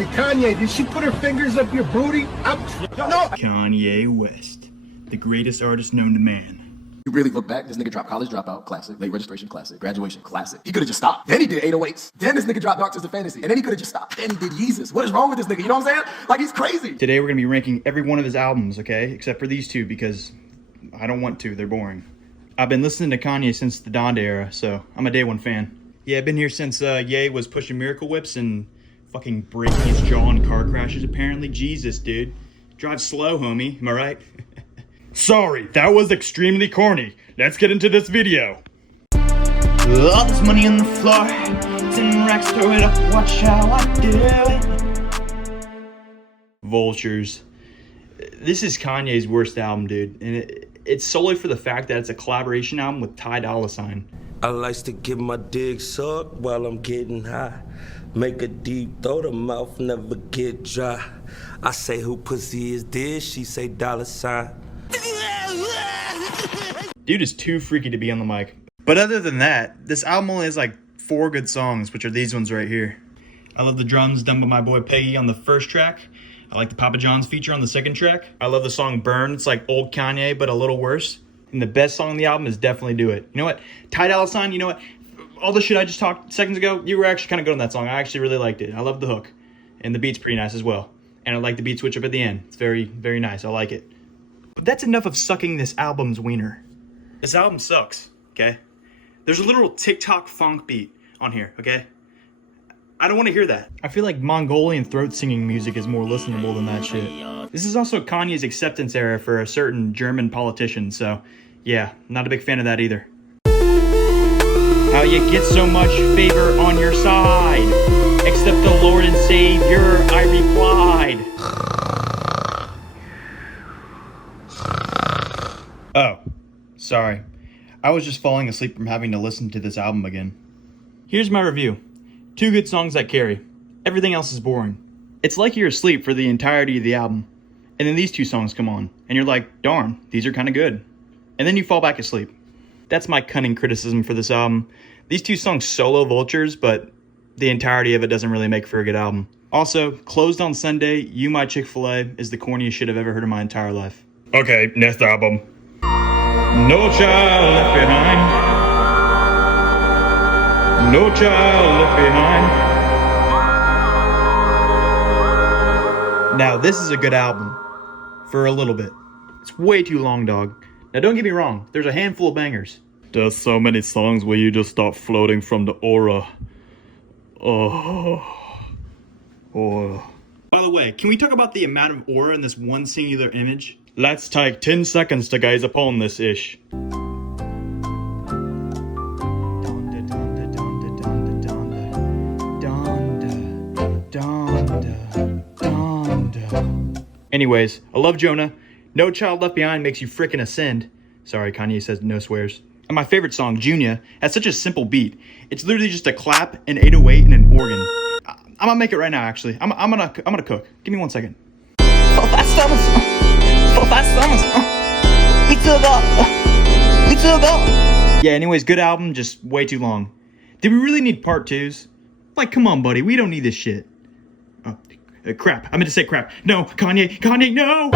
Hey, Kanye, did she put her fingers up your booty? No! Kanye West, the greatest artist known to man. You really look back, this nigga dropped College Dropout, classic. Late Registration, classic. Graduation, classic. He could've just stopped. Then he did 808s. Then this nigga dropped Dark Twisted Fantasy. And then he could've just stopped. Then he did Yeezus. What is wrong with this nigga? You know what I'm saying? Like, he's crazy. Today we're gonna be ranking every one of his albums, okay? Except for these two, because I don't want to, they're boring. I've been listening to Kanye since the Donda era, so I'm a day one fan. Yeah, I've been here since Ye was pushing Miracle Whips and fucking breaking his jaw in car crashes, apparently. Jesus, dude. Drive slow, homie. Am I right? Sorry, that was extremely corny. Let's get into this video. All this money on the floor. 10 racks, throw it up, watch how I do it. Vultures. This is Kanye's worst album, dude. And it's solely for the fact that it's a collaboration album with Ty Dolla $ign. I likes to get my dick sucked while I'm getting high. Make a deep throat, the mouth never get dry. I say, who pussy is this? She say $sign. Dude is too freaky to be on the mic. But other than that, this album only has like 4 good songs, which are these ones right here. I love the drums done by my boy Peggy on the first track. I like the Papa John's feature on the second track. I love the song Burn. It's like old Kanye, but a little worse. And the best song on the album is Definitely Do It. You know what? Ty Dolla $ign, you know what? All the shit I just talked seconds ago, you were actually kind of good on that song. I actually really liked it. I love the hook. And the beat's pretty nice as well. And I like the beat switch up at the end. It's very, very nice. I like it. But that's enough of sucking this album's wiener. This album sucks, okay? There's a literal TikTok funk beat on here, okay? I don't want to hear that. I feel like Mongolian throat singing music is more listenable than that shit. This is also Kanye's acceptance era for a certain German politician, so yeah, not a big fan of that either. How you get so much favor on your side? Except the Lord and Savior, I replied. Oh, sorry. I was just falling asleep from having to listen to this album again. Here's my review. 2 good songs that carry. Everything else is boring. It's like you're asleep for the entirety of the album. And then these 2 songs come on, and you're like, darn, these are kind of good. And then you fall back asleep. That's my cunning criticism for this album. These 2 songs solo Vultures, but the entirety of it doesn't really make for a good album. Also, Closed on Sunday, You My Chick-fil-A is the corniest shit I've ever heard in my entire life. Okay, next album. No Child Left Behind. No Child Left Behind. Now, this is a good album. For a little bit. It's way too long, dog. Now, don't get me wrong. There's a handful of bangers. There's so many songs where you just start floating from the aura. Oh. By the way, can we talk about the amount of aura in this one singular image? Let's take 10 seconds to gaze upon this ish. Anyways, I love Jonah. No Child Left Behind makes you frickin' ascend. Sorry, Kanye says no swears. And my favorite song, Junior, has such a simple beat. It's literally just a clap, an 808, and an organ. I'm gonna make it right now, actually. I'm gonna cook. Give me 1 second. 4, 5 summers. 4, 5 summers. We took off. We took off. Yeah, anyways, good album, just way too long. Did we really need part 2s? Like, come on, buddy. We don't need this shit. Oh, crap. I meant to say crap. No, Kanye, no!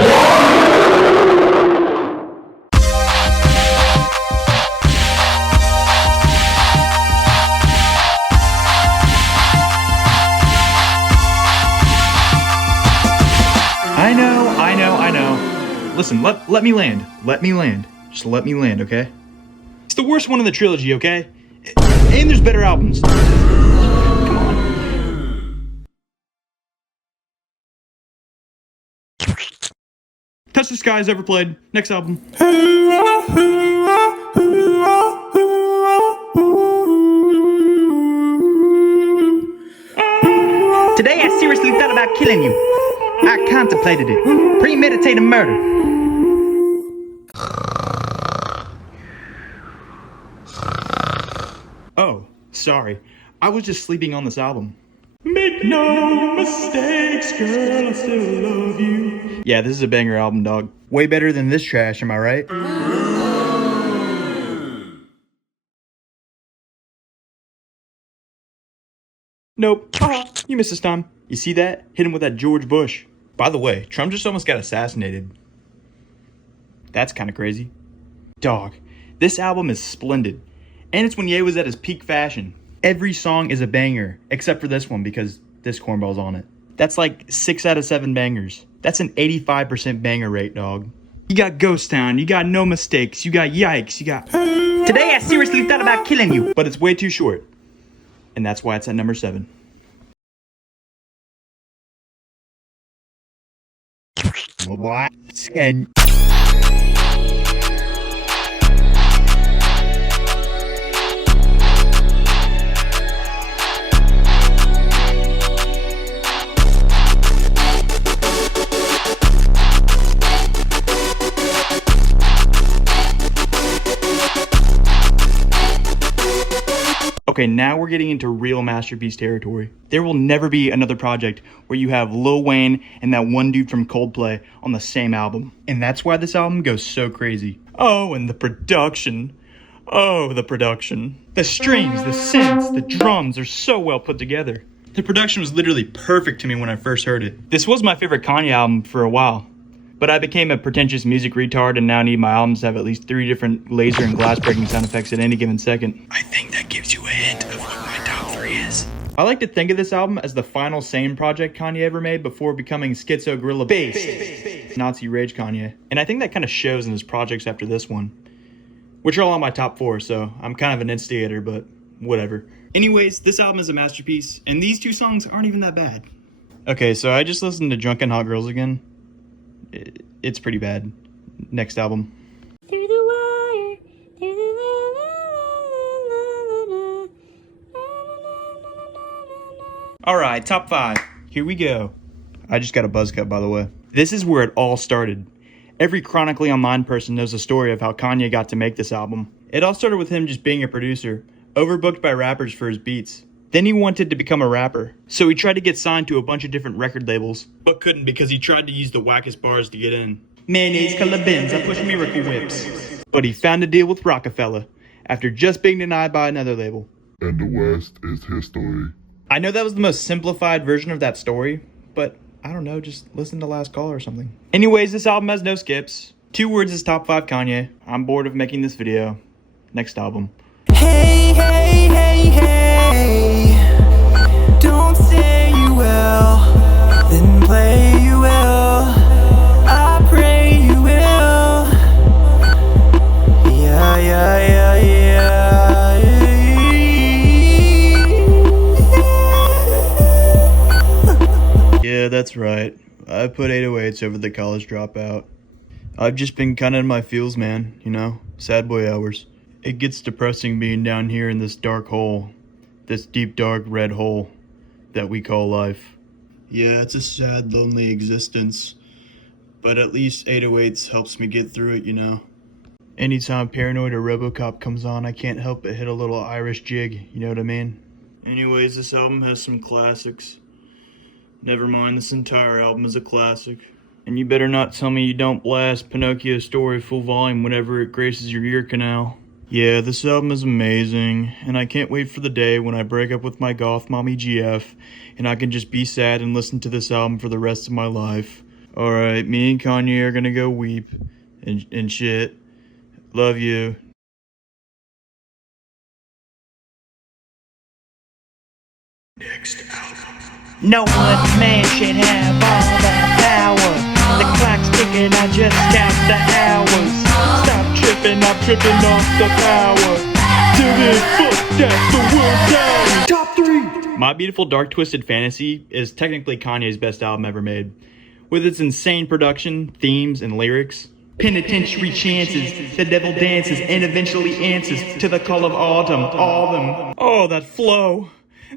I know. Listen, let me land. Let me land. Just let me land, okay? It's the worst one in the trilogy, okay? And there's better albums. Come on. Touch the Sky is ever played. Next album. Today I seriously thought about killing you. I contemplated it. Premeditated murder. Oh, sorry. I was just sleeping on this album. Make no mistakes, girl, I still love you. Yeah, this is a banger album, dog. Way better than this trash, am I right? Nope. You missed this time. You see that? Hit him with that George Bush. By the way, Trump just almost got assassinated. That's kind of crazy. Dog, this album is splendid. And it's when Ye was at his peak fashion. Every song is a banger, except for this one because this cornball's on it. That's like 6 out of 7 bangers. That's an 85% banger rate, dog. You got Ghost Town, you got No Mistakes, you got Yikes, you got... Today I seriously thought about killing you. But it's way too short. And that's why it's at number 7. What? And Okay, now we're getting into real masterpiece territory. There will never be another project where you have Lil Wayne and that one dude from Coldplay on the same album. And that's why this album goes so crazy. Oh, and the production. Oh, the production. The strings, the synths, the drums are so well put together. The production was literally perfect to me when I first heard it. This was my favorite Kanye album for a while. But I became a pretentious music retard and now need my albums to have at least 3 different laser and glass breaking sound effects at any given second. I think that gives you a hint of what my top 3 is. I like to think of this album as the final sane project Kanye ever made before becoming schizo gorilla bass Nazi rage Kanye. And I think that kind of shows in his projects after this one, which are all on my top 4, so I'm kind of an instigator, but whatever. Anyways, this album is a masterpiece, and these 2 songs aren't even that bad. Okay, so I just listened to Drunken Hot Girls again. It's pretty bad. Next album. Through the wire, through the Alright, top 5. Here we go. I just got a buzz cut, by the way. This is where it all started. Every chronically online person knows the story of how Kanye got to make this album. It all started with him just being a producer, overbooked by rappers for his beats. Then he wanted to become a rapper, so he tried to get signed to a bunch of different record labels, but couldn't because he tried to use the wackest bars to get in. Mayonnaise color bins, I push miracle whips. But he found a deal with Rockefeller, after just being denied by another label. And the West is history. I know that was the most simplified version of that story, but I don't know, just listen to Last Call or something. Anyways, this album has no skips. 2 words is top 5 Kanye. I'm bored of making this video. Next album. Hey, hey, hey, hey, don't say you will, then play you will, I pray you will, yeah, yeah, yeah, yeah. Yeah, that's right. I put 808s over the college dropout. I've just been kinda in my feels, man, you know? Sad boy hours. It gets depressing being down here in this dark hole. This deep, dark, red hole that we call life. Yeah, it's a sad, lonely existence. But at least 808s helps me get through it, you know? Anytime Paranoid or RoboCop comes on, I can't help but hit a little Irish jig, you know what I mean? Anyways, this album has some classics. Never mind, this entire album is a classic. And you better not tell me you don't blast Pinocchio's story full volume whenever it graces your ear canal. Yeah, this album is amazing, and I can't wait for the day when I break up with my goth mommy GF, and I can just be sad and listen to this album for the rest of my life. Alright, me and Kanye are gonna go weep, and shit. Love you. Next album. No one man should have all that power. The clock's ticking, I just count the hours. Stop tripping, I'm tripping off the power. Dude, fuck that, the world down. Top 3! My Beautiful Dark Twisted Fantasy is technically Kanye's best album ever made. With its insane production, themes, and lyrics. Penitentiary chances, the devil dances, and eventually answers to the call of autumn, all them. Oh, that flow.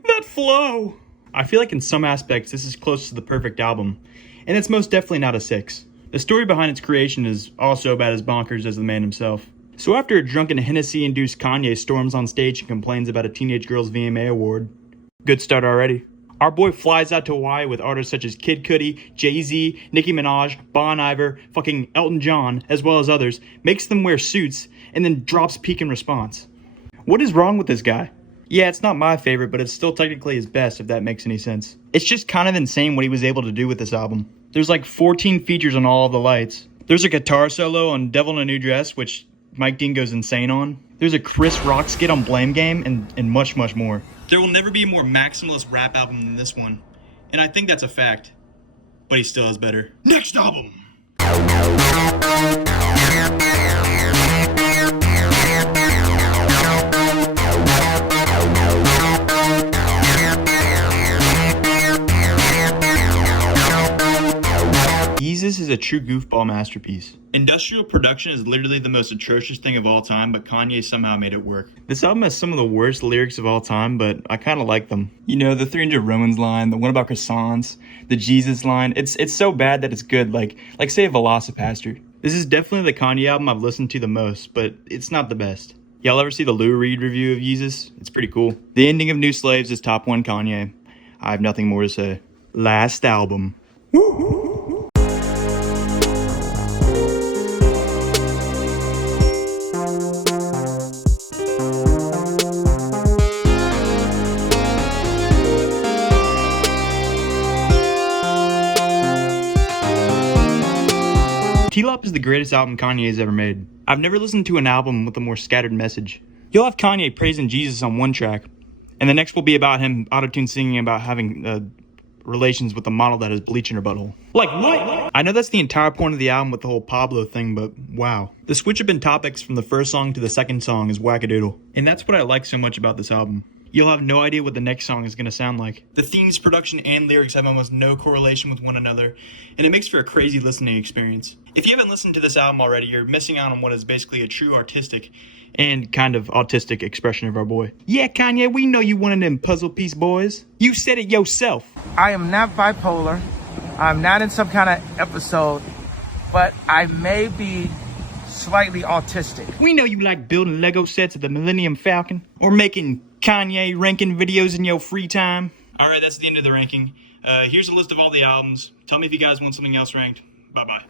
That flow. I feel like in some aspects this is close to the perfect album, and it's most definitely not a 6. The story behind its creation is also about as bonkers as the man himself. So after a drunken Hennessy-induced Kanye storms on stage and complains about a teenage girl's VMA award, good start already. Our boy flies out to Hawaii with artists such as Kid Cudi, Jay-Z, Nicki Minaj, Bon Iver, fucking Elton John, as well as others, makes them wear suits, and then drops Peak in response. What is wrong with this guy? Yeah, it's not my favorite, but it's still technically his best, if that makes any sense. It's just kind of insane what he was able to do with this album. There's like 14 features on all of the lights. There's a guitar solo on Devil in a New Dress, which Mike Dean goes insane on. There's a Chris Rock skit on Blame Game, and much, much more. There will never be a more maximalist rap album than this one, and I think that's a fact. But he still has better. Next album! Yeezus is a true goofball masterpiece. Industrial production is literally the most atrocious thing of all time, but Kanye somehow made it work. This album has some of the worst lyrics of all time, but I kind of like them. You know, the 300 Romans line, the one about croissants, the Jesus line. It's so bad that it's good, like say a Velocipaster. This is definitely the Kanye album I've listened to the most, but it's not the best. Y'all ever see the Lou Reed review of Yeezus? It's pretty cool. The ending of New Slaves is top 1 Kanye. I have nothing more to say. Last album. T-Lop is the greatest album Kanye has ever made. I've never listened to an album with a more scattered message. You'll have Kanye praising Jesus on one track, and the next will be about him auto-tune singing about having relations with a model that has bleach in her butthole. Like what? I know that's the entire point of the album with the whole Pablo thing, but wow. The switch up in topics from the first song to the second song is wackadoodle. And that's what I like so much about this album. You'll have no idea what the next song is going to sound like. The themes, production, and lyrics have almost no correlation with one another, and it makes for a crazy listening experience. If you haven't listened to this album already, you're missing out on what is basically a true artistic and kind of autistic expression of our boy. Yeah, Kanye, we know you one of them puzzle piece boys. You said it yourself. I am not bipolar. I'm not in some kind of episode, but I may be slightly autistic. We know you like building Lego sets of the Millennium Falcon or making Kanye ranking videos in your free time. All right, that's the end of the ranking. Here's a list of all the albums. Tell me if you guys want something else ranked. Bye-bye.